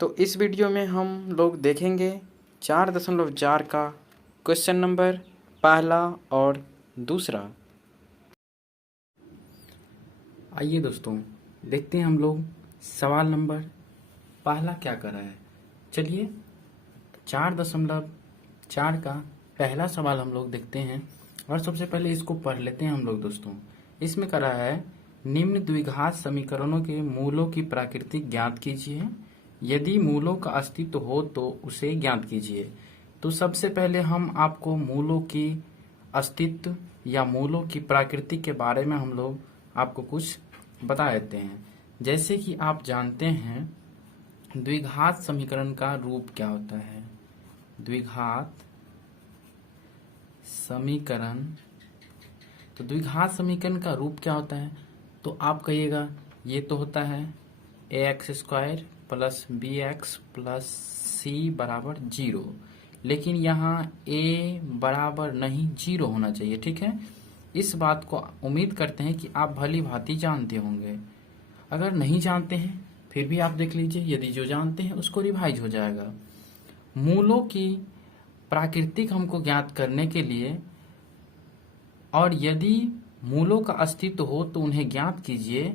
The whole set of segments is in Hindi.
तो इस वीडियो में हम लोग देखेंगे 4.4 का क्वेश्चन नंबर पहला और दूसरा। आइए दोस्तों देखते हैं हम लोग सवाल नंबर पहला क्या कर रहा है। चलिए 4.4 का पहला सवाल हम लोग देखते हैं और सबसे पहले इसको पढ़ लेते हैं हम लोग दोस्तों। इसमें कर रहा है निम्न द्विघात समीकरणों के मूलों की प्रकृति ज्ञात कीजिए, यदि मूलों का अस्तित्व हो तो उसे ज्ञात कीजिए। तो सबसे पहले हम आपको मूलों की अस्तित्व या मूलों की प्रकृति के बारे में हम लोग आपको कुछ बता देते हैं। जैसे कि आप जानते हैं द्विघात समीकरण का रूप क्या होता है। द्विघात समीकरण, तो द्विघात समीकरण का रूप क्या होता है, तो आप कहिएगा ये तो होता है ax² plus bx plus c बराबर 0, लेकिन यहाँ a बराबर नहीं 0 होना चाहिए। ठीक है, इस बात को उम्मीद करते हैं कि आप भली भांति जानते होंगे। अगर नहीं जानते हैं फिर भी आप देख लीजिए, यदि जो जानते हैं उसको रिवाइज हो जाएगा। मूलों की प्राकृतिक हमको ज्ञात करने के लिए, और यदि मूलों का अस्तित्व हो तो उन्हें ज्ञात कीजिए।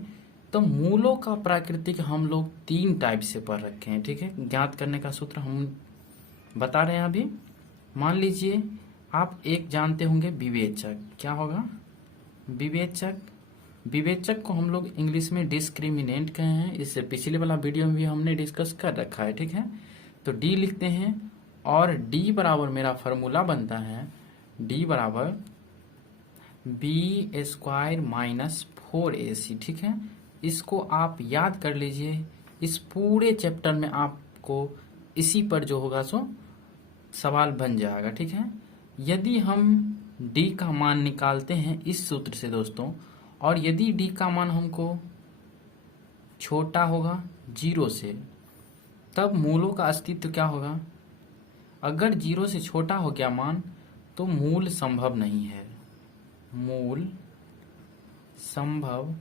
तो मूलों का प्राकृतिक हम लोग 3 टाइप से पढ़ रखे हैं। ठीक है, ज्ञात करने का सूत्र हम बता रहे हैं अभी। मान लीजिए आप एक जानते होंगे विवेचक। क्या होगा? विवेचक। विवेचक को हम लोग इंग्लिश में डिस्क्रिमिनेंट कहे हैं। इससे पिछले वाला वीडियो में भी हमने डिस्कस कर रखा है। ठीक है, तो डी लिखते हैं और डी बराबर मेरा फॉर्मूला बनता है डी बराबर b² माइनस 4ac। ठीक है, इसको आप याद कर लीजिए। इस पूरे चैप्टर में आपको इसी पर जो होगा सो सवाल बन जाएगा। ठीक है, यदि हम d का मान निकालते हैं इस सूत्र से दोस्तों, और यदि d का मान हमको छोटा होगा 0 से, तब मूलों का अस्तित्व क्या होगा। अगर 0 से छोटा हो गया मान तो मूल संभव नहीं है। मूल संभव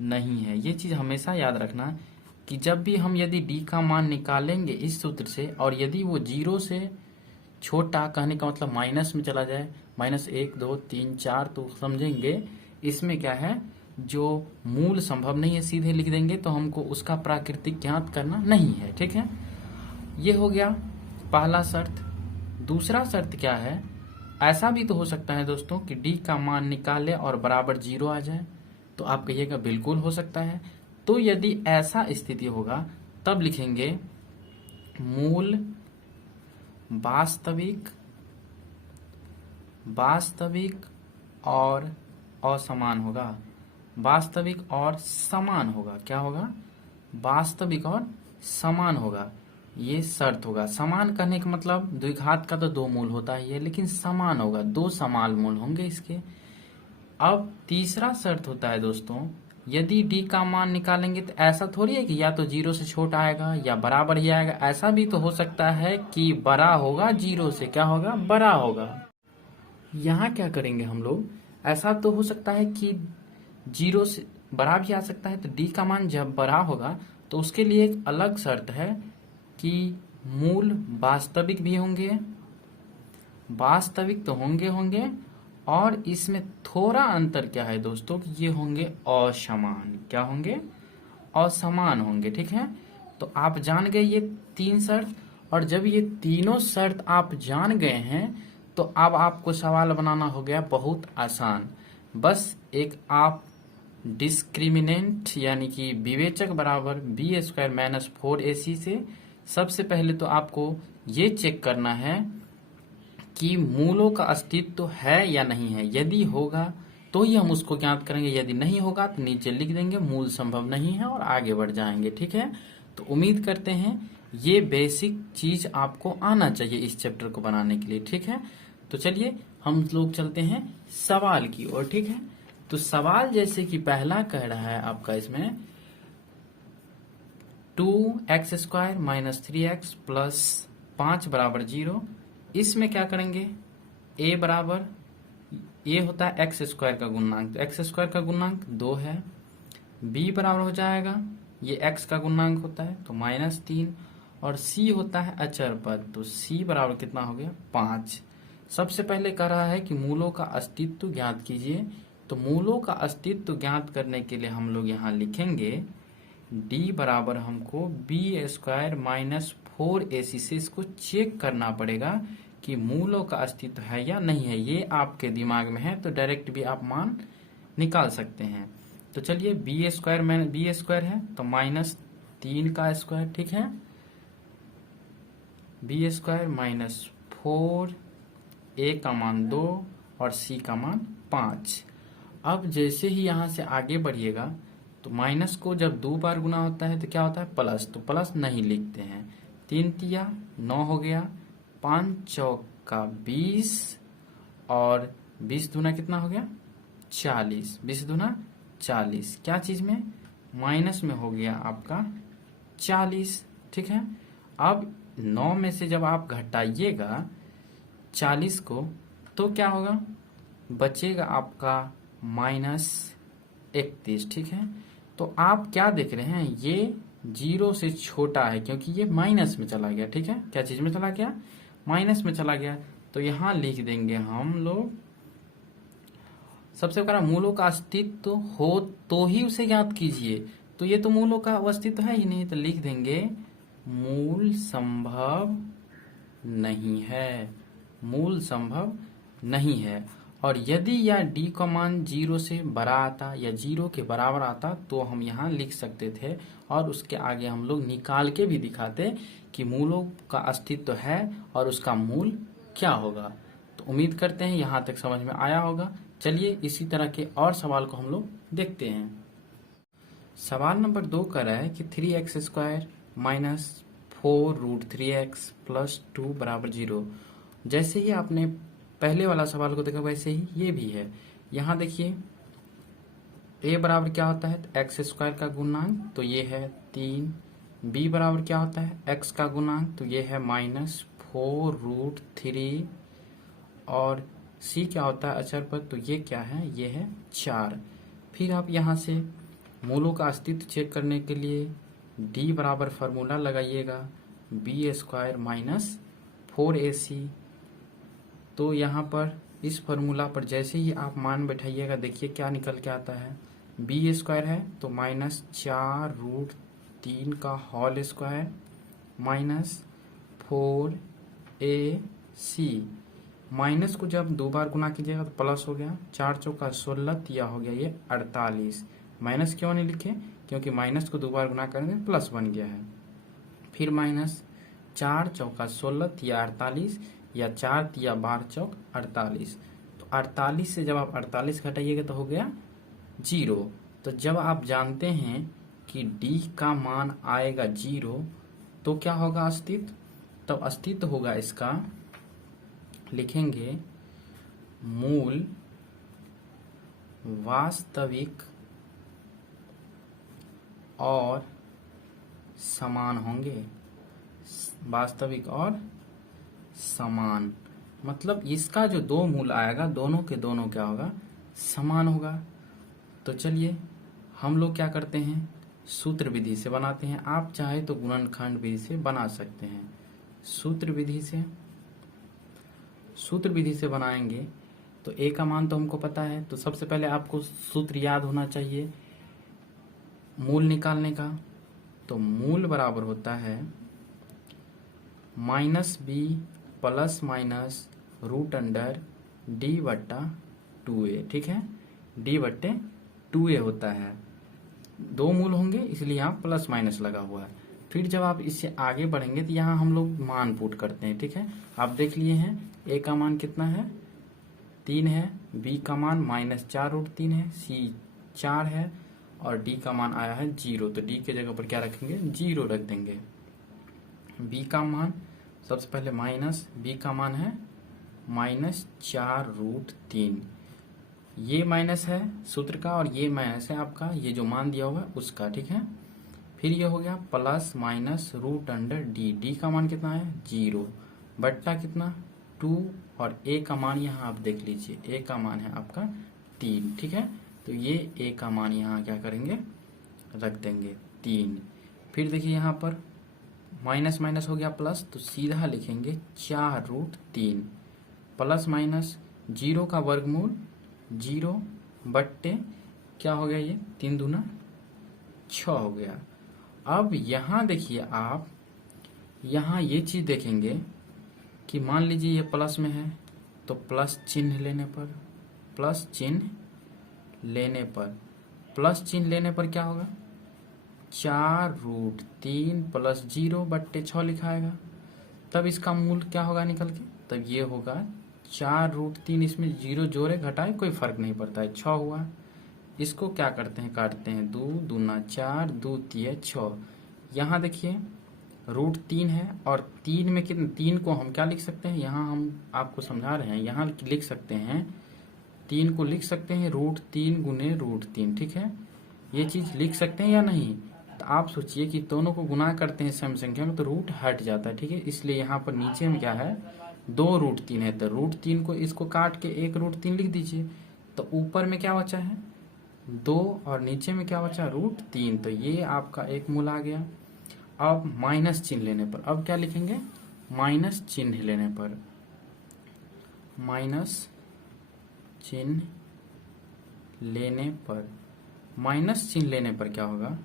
नहीं है, ये चीज हमेशा याद रखना कि जब भी हम यदि d का मान निकालेंगे इस सूत्र से, और यदि वो 0 से छोटा, कहने का मतलब माइनस में चला जाए, -1 2 3 4, तो समझेंगे इसमें क्या है, जो मूल संभव नहीं है सीधे लिख देंगे, तो हमको उसका प्राकृतिक ज्ञात करना नहीं है। ठीक है, ये हो गया पहला शर्त। दूसरा शर्त क्या है, ऐसा भी तो हो सकता है दोस्तों कि d का मान निकाले और बराबर 0 आ जाए। तो आप कहिएगा बिल्कुल हो सकता है। तो यदि ऐसा स्थिति होगा तब लिखेंगे मूल वास्तविक और असमान होगा। वास्तविक और समान होगा। क्या होगा? वास्तविक और समान होगा, ये शर्त होगा। समान कहने का मतलब द्विघात का तो 2 मूल होता है ये, लेकिन समान होगा, 2 समान मूल होंगे इसके। अब तीसरा शर्त होता है दोस्तों, यदि d का मान निकालेंगे तो ऐसा थोड़ी है कि या तो 0 से छोटा आएगा या बराबर ही आएगा। ऐसा भी तो हो सकता है कि बड़ा होगा 0 से। क्या होगा? बड़ा होगा। यहाँ क्या करेंगे हम लोग, ऐसा तो हो सकता है कि 0 से बड़ा भी आ सकता है। तो d का मान जब बड़ा होगा तो उसके लिए एक अलग शर्त है कि मूल वास्तविक भी होंगे। वास्तविक तो होंगे, और इसमें थोड़ा अंतर क्या है दोस्तों कि ये होंगे असमान। क्या होंगे? असमान होंगे। ठीक है, तो आप जान गए ये 3 शर्त। और जब ये तीनों शर्त आप जान गए हैं तो अब आपको सवाल बनाना हो गया बहुत आसान। बस एक आप डिस्क्रिमिनेंट यानी कि विवेचक बराबर b² माइनस 4ac से सबसे पहले तो आपको ये चेक करना है कि मूलों का अस्तित्व है या नहीं है। यदि होगा तो ही हम उसको ज्ञात करेंगे, यदि नहीं होगा तो नीचे लिख देंगे मूल संभव नहीं है और आगे बढ़ जाएंगे। ठीक है, तो उम्मीद करते हैं ये बेसिक चीज आपको आना चाहिए इस चैप्टर को बनाने के लिए। ठीक है, तो चलिए हम लोग चलते हैं सवाल की ओर। ठीक है, तो सवाल जैसे कि पहला कह रहा है आपका इसमें 2x² माइनस 3x प्लस 5 बराबर 0। इसमें क्या करेंगे, a बराबर, ये होता है x² का गुणांक, तो x² का गुणांक 2 है। b बराबर हो जाएगा ये x का गुणांक होता है तो -3, और c होता है अचर पद, तो c बराबर कितना हो गया 5। सबसे पहले कह रहा है कि मूलों का अस्तित्व ज्ञात कीजिए, तो मूलों का अस्तित्व ज्ञात करने के लिए हम लोग यहाँ लिखेंगे d बराबर हमको b² माइनस 4ac से इसको चेक करना पड़ेगा कि मूलों का अस्तित्व है या नहीं है। ये आपके दिमाग में है तो डायरेक्ट भी आप मान निकाल सकते हैं। तो चलिए b² है तो -3 का स्क्वायर, ठीक है, b² माइनस 4, a का मान 2 और c का मान 5। अब जैसे ही यहाँ से आगे बढ़िएगा तो माइनस को जब 2 बार गुना होता है तो क्या होता है प्लस, तो प्लस नहीं लिखते हैं। 3 तिया 9 हो गया, 5 चौका 20 और 20 दूना कितना हो गया 40, 20 दूना 40, क्या चीज में माइनस में हो गया आपका 40, ठीक है। अब 9 में से जब आप घटाइएगा 40 को तो क्या होगा, बचेगा आपका -31, ठीक है। तो आप क्या देख रहे हैं, ये 0 से छोटा है क्योंकि ये माइनस में चला गया, ठीक है। क्या चीज में चला गया, माइनस में चला गया, तो यहां लिख देंगे हम लोग सबसे पहले मूलों का अस्तित्व हो तो ही उसे ज्ञात कीजिए, तो ये तो मूलों का अस्तित्व है ही नहीं, तो लिख देंगे मूल संभव नहीं है, मूल संभव नहीं है। और यदि या d का मान 0 से बड़ा आता या 0 के बराबर आता तो हम यहाँ लिख सकते थे और उसके आगे हम लोग निकाल के भी दिखाते कि मूलों का अस्तित्व है और उसका मूल क्या होगा। तो उम्मीद करते हैं यहाँ तक समझ में आया होगा। चलिए इसी तरह के और सवाल को हम लोग देखते हैं। सवाल नंबर 2 कर रहा है कि 3x² माइनस 4√3x प्लस 2 बराबर 0। जैसे ही आपने पहले वाला सवाल को देखा वैसे ही ये भी है। यहाँ देखिए a बराबर क्या होता है, x² का गुणांक, तो ये है 3। b बराबर क्या होता है, x का गुणांक, तो ये है -4√3, और c क्या होता है अचर पद, तो ये क्या है, ये है 4। फिर आप यहाँ से मूलों का अस्तित्व चेक करने के लिए d बराबर फार्मूला लगाइएगा b² माइनस 4ac। तो यहाँ पर इस फार्मूला पर जैसे ही आप मान बैठाइएगा देखिए क्या निकल के आता है, b² है तो -4√3 का whole square minus 4ac। Minus को जब 2 बार गुना कीजिएगा तो प्लस हो गया, 4 चौका 16 तिया हो गया ये 48। माइनस क्यों नहीं लिखे, क्योंकि माइनस को 2 बार गुना करेंगे प्लस बन गया है। फिर -4 चौका 16 तिया 48 या 4 तिया 12 चौक 48। तो 48 से जब आप 48 घटाइएगा तो हो गया 0। तो जब आप जानते हैं कि d का मान आएगा 0 तो क्या होगा अस्तित्व, तब अस्तित्व होगा इसका, लिखेंगे मूल वास्तविक और समान होंगे, वास्तविक और समान, मतलब इसका जो 2 मूल आएगा दोनों के दोनों क्या होगा, समान होगा। तो चलिए हम लोग क्या करते हैं, सूत्र विधि से बनाते हैं। आप चाहे तो गुणनखंड विधि से बना सकते हैं। सूत्र विधि से बनाएंगे तो a का मान तो हमको पता है, तो सबसे पहले आपको सूत्र याद होना चाहिए मूल निकालने का। तो मूल बराबर होता है -b प्लस माइनस √d/2a, ठीक है, d/2a होता है। 2 मूल होंगे इसलिए यहाँ प्लस माइनस लगा हुआ है। फिर जब आप इससे आगे बढ़ेंगे तो यहाँ हम लोग मान पुट करते हैं, ठीक है। आप देख लिए हैं a का मान कितना है 3 है, b का मान -4√3 है, c 4 है और d का मान आया है 0, तो d के जगह पर क्या रखेंगे 0 रख देंगे। b का मान सबसे पहले b का मान है -4√3, ये माइनस है सूत्र का और ये माइनस है आपका ये जो मान दिया हुआ उसका, ठीक है। फिर ये हो गया प्लस माइनस √d का मान कितना है 0 बट्टा कितना 2 और a का मान यहाँ आप देख लीजिए a का मान है आपका 3, ठीक है। तो ये a का मान यहाँ क्या करेंगे रख देंगे 3। फिर देखिए यहाँ पर माइनस माइनस हो गया प्लस, तो सीधा लिखेंगे 4√3 प्लस माइनस 0 का वर्गमूल 0 बट्टे क्या हो गया, ये 3 दूना 6 हो गया। अब यहाँ देखिए आप, यहाँ ये चीज देखेंगे कि मान लीजिए ये प्लस में है, तो प्लस चिन्ह लेने पर, प्लस चिन्ह लेने पर, प्लस चिन्ह लेने पर क्या होगा, 4√3 प्लस 0 बट्टे 6 लिखाएगा। तब इसका मूल क्या होगा निकल के, तब ये होगा 4√3, इसमें 0 जोड़े घटाए कोई फर्क नहीं पड़ता है, 6 हुआ। इसको क्या करते हैं, काटते हैं, 2 दूना 4, 2 तिये 6। यहाँ देखिए √3 है, और 3 में कितने, 3 को हम क्या लिख सकते हैं, यहाँ हम आपको समझा रहे हैं, यहाँ लिख सकते हैं 3 को लिख सकते हैं √3 गुने √3, ठीक है, ये चीज लिख सकते हैं या नहीं। तो आप सोचिए कि दोनों को गुना करते हैं सम संख्या में तो रूट हट जाता है, ठीक है, इसलिए यहाँ पर नीचे में क्या है, 2√3 है, तो √3 को इसको काट के 1√3 लिख दीजिए। तो ऊपर में क्या बचा है 2 और नीचे में क्या बचा √3, तो ये आपका एक मूल आ गया। अब माइनस चिन्ह लेने पर, अब क्या लिखेंगे, माइनस चिन्ह लेने पर, माइनस चिन्ह लेने पर, माइनस चिन्ह लेने पर क्या होगा,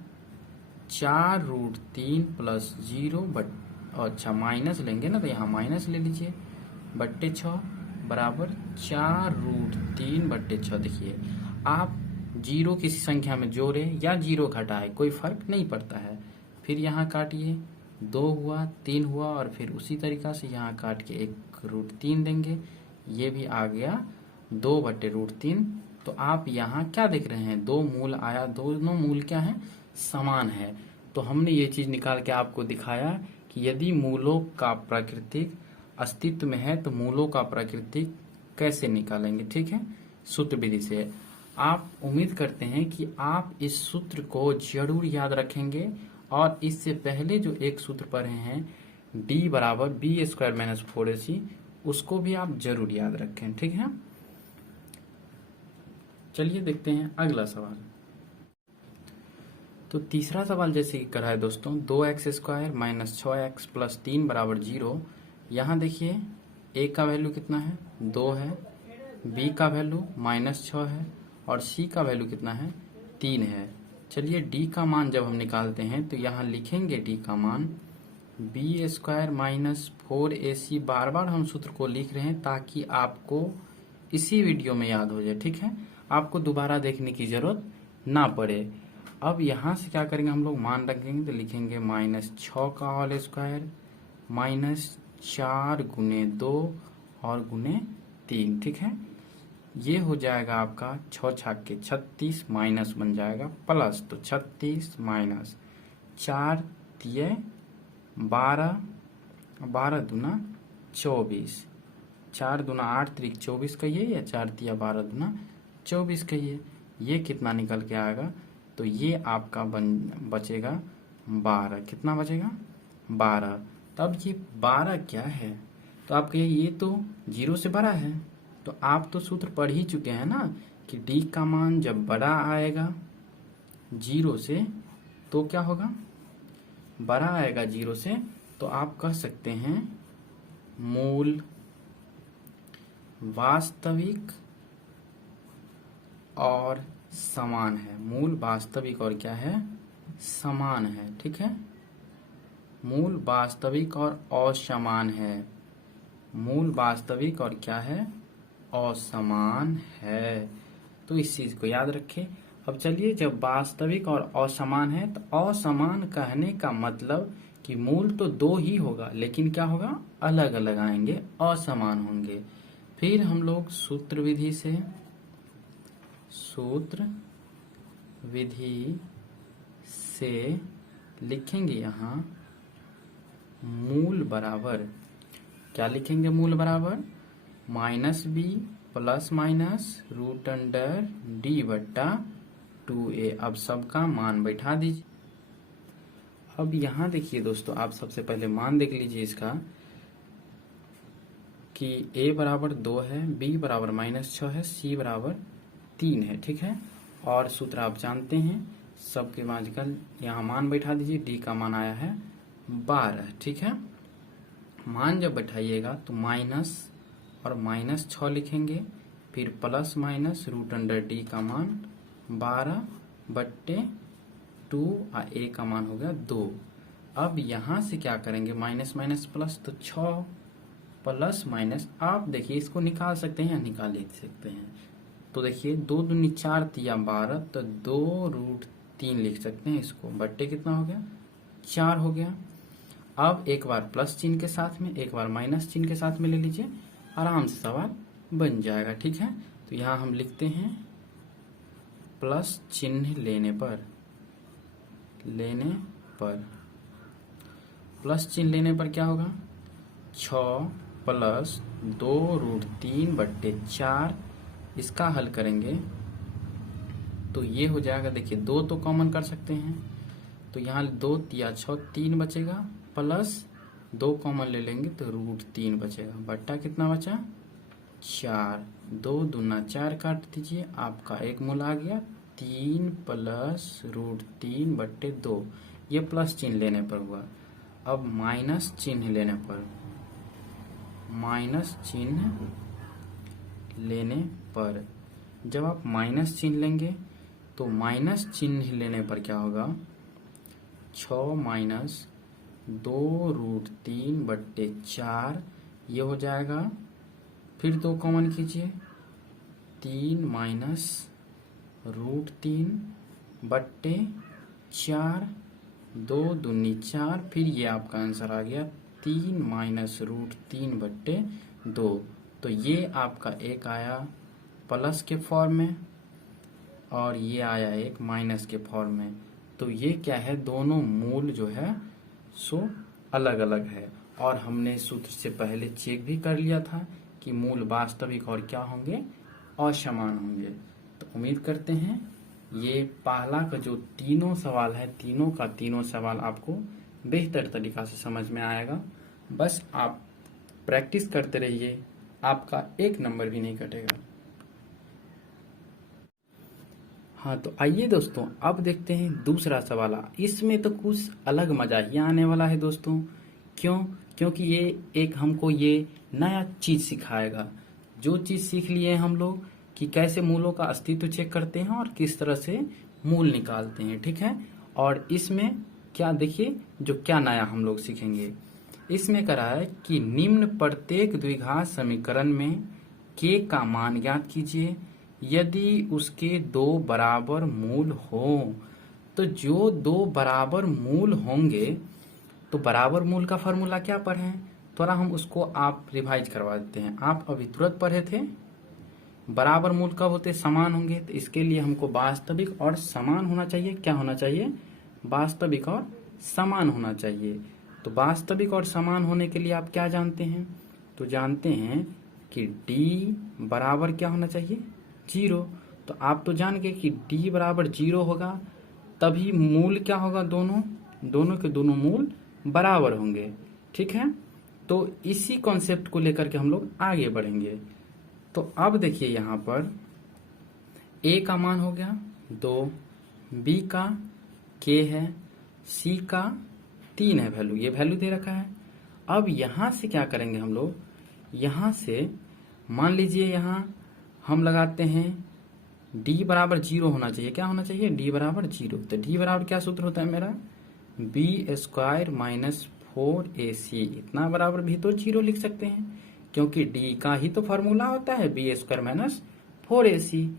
4√3 प्लस 0 अच्छा माइनस लेंगे ना, तो यहाँ माइनस ले लीजिए बट्टे 6 बराबर 4√3 बट्टे 6। देखिए आप 0 किसी संख्या में जोड़े या 0 घटाए कोई फर्क नहीं पड़ता है। फिर यहाँ काटिए, 2 हुआ, 3 हुआ, और फिर उसी तरीका से यहाँ काट के 1√3 देंगे, ये भी आ गया 2 बट्टे √3। तो आप यहाँ क्या देख रहे हैं, 2 मूल आया, दोनों मूल क्या है, समान है। तो हमने ये चीज निकाल के आपको दिखाया कि यदि मूलों का प्राकृतिक अस्तित्व में है तो मूलों का प्राकृतिक कैसे निकालेंगे, ठीक है, सूत्र विधि से। आप उम्मीद करते हैं कि आप इस सूत्र को जरूर याद रखेंगे, और इससे पहले जो एक सूत्र पढ़े हैं d बराबर b² - 4ac, उसको भी आप जरूर याद रखें, ठीक है। चलिए देखते हैं अगला सवाल। तो तीसरा सवाल जैसे कि करा है दोस्तों, 2x² - 6x प्लस 3 बराबर 0। यहाँ देखिए a का वैल्यू कितना है, 2 है, b का वैल्यू -6 है, और c का वैल्यू कितना है, 3 है। चलिए d का मान जब हम निकालते हैं तो यहाँ लिखेंगे d का मान b² - 4ac। बार बार हम सूत्र को लिख रहे हैं ताकि आपको इसी वीडियो में याद हो जाए, ठीक है, आपको दोबारा देखने की जरूरत ना पड़े। अब यहाँ से क्या करेंगे, हम लोग मान रखेंगे तो लिखेंगे -6 का होल स्क्वायर -4 गुने 2 और गुने 3, ठीक है। ये हो जाएगा आपका 6 छाक के 36, माइनस बन जाएगा प्लस, तो 36 माइनस 4 तिये 12, 12 दूना 24, 4 दूना 8 त्रिक 24 कहिए, या 4 तिया 12 दूना 24 कहिए। ये कितना निकल के आएगा, तो ये आपका बचेगा 12। कितना बचेगा, 12। तब ये 12 क्या है, तो आप कहिए ये तो 0 से बड़ा है। तो आप तो सूत्र पढ़ ही चुके हैं ना कि d का मान जब बड़ा आएगा 0 से तो क्या होगा, बड़ा आएगा 0 से, तो आप कह सकते हैं मूल वास्तविक और समान है। मूल वास्तविक और क्या है, समान है, ठीक है। मूल वास्तविक और असमान है, मूल वास्तविक और क्या है, असमान है। तो इस चीज को याद रखें। अब चलिए, जब वास्तविक और असमान है तो असमान कहने का मतलब कि मूल तो 2 ही होगा, लेकिन क्या होगा, अलग अलग आएंगे, असमान होंगे। फिर हम लोग सूत्र विधि से लिखेंगे यहाँ मूल बराबर, क्या लिखेंगे, मूल बराबर -b प्लस माइनस √d बट्टा 2a। अब सबका मान बैठा दीजिए। अब यहाँ देखिए दोस्तों, आप सबसे पहले मान देख लीजिए इसका कि a बराबर 2 है, b बराबर -6 है, c बराबर 3 है, ठीक है। और सूत्र आप जानते हैं सबके माध्यम यहाँ मान बैठा दीजिए। डी का मान आया है 12, ठीक है। मान जब बैठाइएगा तो माइनस और -6 लिखेंगे, फिर plus minus root under D का मान 12/2 और ए का मान हो गया 2। अब यहाँ से क्या करेंगे, माइनस माइनस प्लस, तो 6 प्लस माइनस, आप देखिए इसको निकाल सकते हैं या निकाल ले सकते हैं। तो देखिए 2 दूनी 4 तिया 12, तो 2√3 लिख सकते हैं इसको। बट्टे कितना हो गया, 4 हो गया। अब एक बार प्लस चिन्ह के साथ में, एक बार माइनस चिन्ह के साथ में ले लीजिए, आराम से सवाल बन जाएगा, ठीक है। तो यहाँ हम लिखते हैं प्लस चिन्ह लेने पर प्लस चिन्ह लेने पर क्या होगा, 6 प्लस 2√3/4। इसका हल करेंगे तो ये हो जाएगा, देखिए 2 तो कॉमन कर सकते हैं, तो यहाँ 2 तिया 6, 3 बचेगा, प्लस 2 कॉमन ले लेंगे तो √3 बचेगा। बट्टा कितना बचा, 4। 2 दूना 4 काट दीजिए, आपका एक मूल आ गया 3 प्लस √3/2। ये प्लस चिन्ह लेने पर हुआ। अब माइनस चिन्ह लेने पर जब आप माइनस चिन्ह लेंगे तो माइनस चिन्ह लेने पर क्या होगा, 6 माइनस 2√3/4 ये हो जाएगा। फिर 2 कॉमन कीजिए, 3 माइनस √3/4, 2 दूनी 4, फिर ये आपका आंसर आ गया 3 माइनस √3/2। तो ये आपका एक आया प्लस के फॉर्म में और ये आया एक माइनस के फॉर्म में। तो ये क्या है, दोनों मूल जो है सो अलग अलग है। और हमने सूत्र से पहले चेक भी कर लिया था कि मूल वास्तविक और क्या होंगे, असमान होंगे। तो उम्मीद करते हैं ये पहला का जो तीनों सवाल है, तीनों का तीनों सवाल आपको बेहतर तरीका से समझ में आएगा। बस आप प्रैक्टिस करते रहिए, आपका 1 नंबर भी नहीं कटेगा। हाँ तो आइए दोस्तों, अब देखते हैं दूसरा सवाल। इसमें तो कुछ अलग मजा ही आने वाला है दोस्तों। क्यों? क्योंकि ये एक हमको ये नया चीज सिखाएगा। जो चीज सीख लिए हम लोग कि कैसे मूलों का अस्तित्व चेक करते हैं और किस तरह से मूल निकालते हैं, ठीक है। और इसमें क्या देखिए, जो क्या नया हम लोग सीखेंगे, इसमें करा है कि निम्न प्रत्येक द्विघात समीकरण में k का मान ज्ञात कीजिए यदि उसके 2 बराबर मूल हो। तो जो 2 बराबर मूल होंगे, तो बराबर मूल का फॉर्मूला क्या पढ़े, थोड़ा हम उसको आप रिवाइज करवा देते हैं। आप अभी तुरंत पढ़े थे, बराबर मूल कब होते, समान होंगे। तो इसके लिए हमको वास्तविक और समान होना चाहिए। क्या होना चाहिए, वास्तविक और समान होना चाहिए। तो वास्तविक और समान होने के लिए आप क्या जानते हैं, तो जानते हैं कि d बराबर क्या होना चाहिए, 0। तो आप तो जान गए कि d बराबर 0 होगा, तभी मूल क्या होगा, दोनों के दोनों मूल बराबर होंगे, ठीक है। तो इसी कॉन्सेप्ट को लेकर के हम लोग आगे बढ़ेंगे। तो अब देखिए यहाँ पर a का मान हो गया 2, b का k है, c का 3 है वैल्यू, ये वैल्यू दे रखा है। अब यहाँ से क्या करेंगे हम लोग, यहाँ से मान लीजिए यहाँ हम लगाते हैं d बराबर 0 होना चाहिए। क्या होना चाहिए, d बराबर 0। तो d बराबर क्या सूत्र होता है मेरा, b² - 4ac। इतना बराबर भी तो 0 लिख सकते हैं, क्योंकि d का ही तो फॉर्मूला होता है b² - 4ac।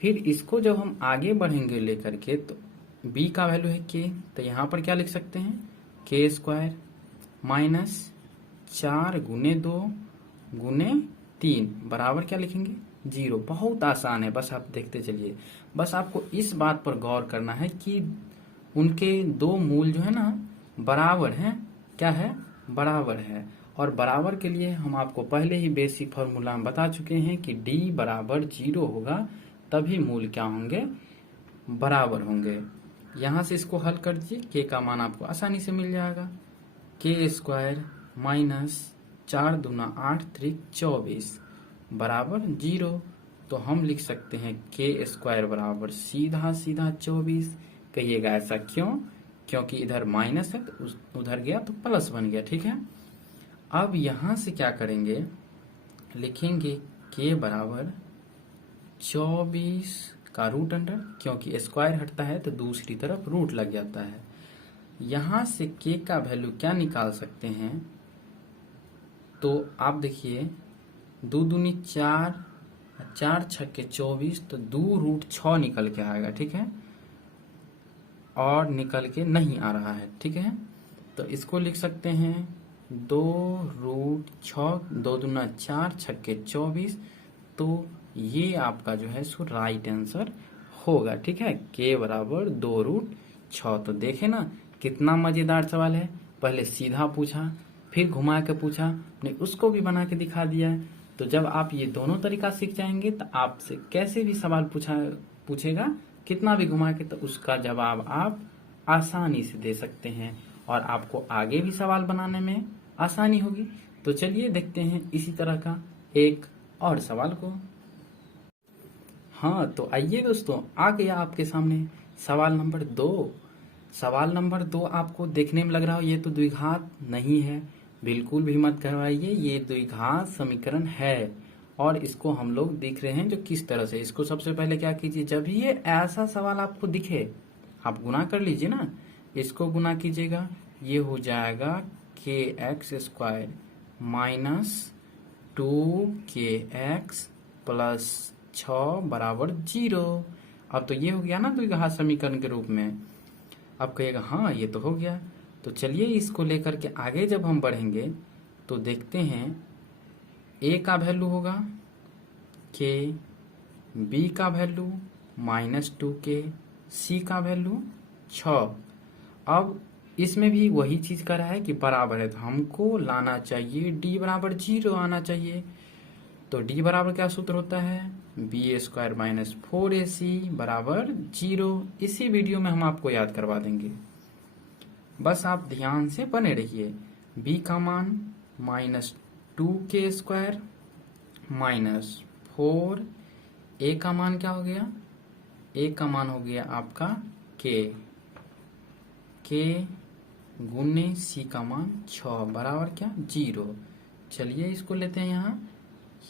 फिर इसको जब हम आगे बढ़ेंगे लेकर के, तो b का वैल्यू है k, तो यहाँ पर क्या लिख सकते हैं, k² - 4 गुने 2 गुने 3 बराबर क्या लिखेंगे, 0। बहुत आसान है, बस आप देखते चलिए। बस आपको इस बात पर गौर करना है कि उनके 2 मूल जो है ना बराबर हैं। क्या है, बराबर है। और बराबर के लिए हम आपको पहले ही बेसिक फॉर्मूला में बता चुके हैं कि d बराबर 0 होगा, तभी मूल क्या होंगे, बराबर होंगे। यहाँ से इसको हल कर दीजिए, k का मान आपको आसानी से मिल जाएगा। k² - 4 दूना 8 त्रिक 24 बराबर 0। तो हम लिख सकते हैं k² बराबर सीधा सीधा 24। कहिएगा ऐसा क्यों, क्योंकि इधर माइनस है तो उधर गया तो प्लस बन गया। ठीक है, अब यहां से क्या करेंगे, लिखेंगे के बराबर 24 का रूट अंडर, क्योंकि स्क्वायर हटता है तो दूसरी तरफ रूट लग जाता है। यहां से के का वैल्यू क्या निकाल सकते हैं, तो आप देखिए 2 दूनी 4, 4 छक्के 24, तो 2√6 निकल के आएगा। ठीक है, और निकल के नहीं आ रहा है। ठीक है, तो इसको लिख सकते हैं 2√6, 2 दूना 4 छक्के 24, तो ये आपका जो है सो राइट आंसर होगा। ठीक है, के बराबर 2√6। तो देखे ना कितना मजेदार सवाल है, पहले सीधा पूछा, फिर घुमा के पूछा, ने उसको भी बना के दिखा दिया है। तो जब आप ये दोनों तरीका सीख जाएंगे तो आपसे कैसे भी सवाल पूछेगा, कितना भी घुमा के, तो उसका जवाब आप आसानी से दे सकते हैं और आपको आगे भी सवाल बनाने में आसानी होगी। तो चलिए देखते हैं इसी तरह का एक और सवाल को। हाँ, तो आइए दोस्तों, आ गया आपके सामने सवाल नंबर 2। सवाल नंबर 2 आपको देखने में लग रहा हो ये तो द्विघात नहीं है, बिल्कुल भी मत करवाइए, ये द्विघात समीकरण है। और इसको हम लोग देख रहे हैं जो किस तरह से। इसको सबसे पहले क्या कीजिए, जब भी ये ऐसा सवाल आपको दिखे आप गुना कर लीजिए ना, इसको गुना कीजिएगा, ये हो जाएगा kx² माइनस 2kx प्लस 6 बराबर 0। अब तो ये हो गया ना द्विघात समीकरण के रूप में। अब कहिएगा हाँ ये तो हो गया। तो चलिए इसको लेकर के आगे जब हम बढ़ेंगे तो देखते हैं a का वैल्यू होगा k, b का वैल्यू -2k, c का वैल्यू 6। अब इसमें भी वही चीज कर रहा है कि बराबर है, तो हमको लाना चाहिए d बराबर 0 आना चाहिए। तो d बराबर क्या सूत्र होता है, b² माइनस 4ac बराबर 0। इसी वीडियो में हम आपको याद करवा देंगे, बस आप ध्यान से बने रहिए। b का मान -2k² माइनस 4, a का मान क्या हो गया, a का मान हो गया आपका k गुने c का मान 6 बराबर क्या 0। चलिए इसको लेते हैं यहाँ,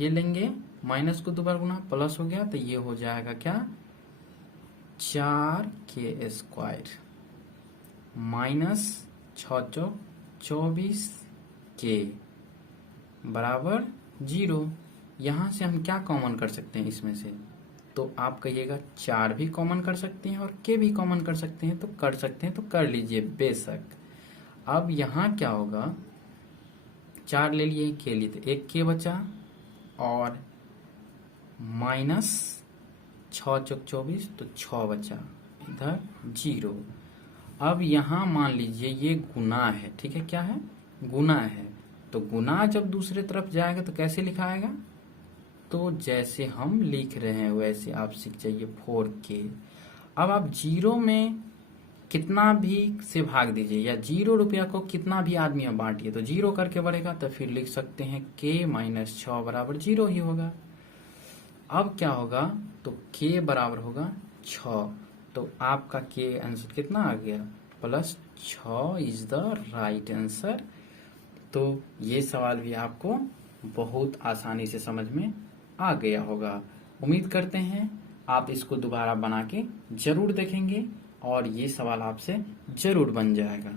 ये लेंगे माइनस को दोबारा गुना प्लस हो गया, तो ये हो जाएगा क्या 4k² माइनस 6 चौक 24k बराबर 0। यहाँ से हम क्या कॉमन कर सकते हैं इसमें से, तो आप कहिएगा 4 भी कॉमन कर सकते हैं और k भी कॉमन कर सकते हैं, तो कर सकते हैं तो कर लीजिए बेशक। अब यहाँ क्या होगा, 4 ले लिए k लिए तो 1k बचा और माइनस 6 चौक 24 तो 6 बचा, इधर 0। अब यहाँ मान लीजिए ये गुना है, ठीक है, क्या है गुना है, तो गुना जब दूसरे तरफ जाएगा तो कैसे लिखा आएगा, तो जैसे हम लिख रहे हैं वैसे आप सीख जाइए 4k। अब आप 0 में कितना भी से भाग दीजिए या 0 रुपया को कितना भी आदमी में बांटिए तो 0 करके बढ़ेगा, तो फिर लिख सकते हैं k माइनस 6 बराबर 0 ही होगा। अब क्या होगा, तो k बराबर होगा 6, तो आपका k आंसर कितना आ गया +6 इज द राइट आंसर। तो ये सवाल भी आपको बहुत आसानी से समझ में आ गया होगा। उम्मीद करते हैं आप इसको दोबारा बना के जरूर देखेंगे और ये सवाल आपसे जरूर बन जाएगा।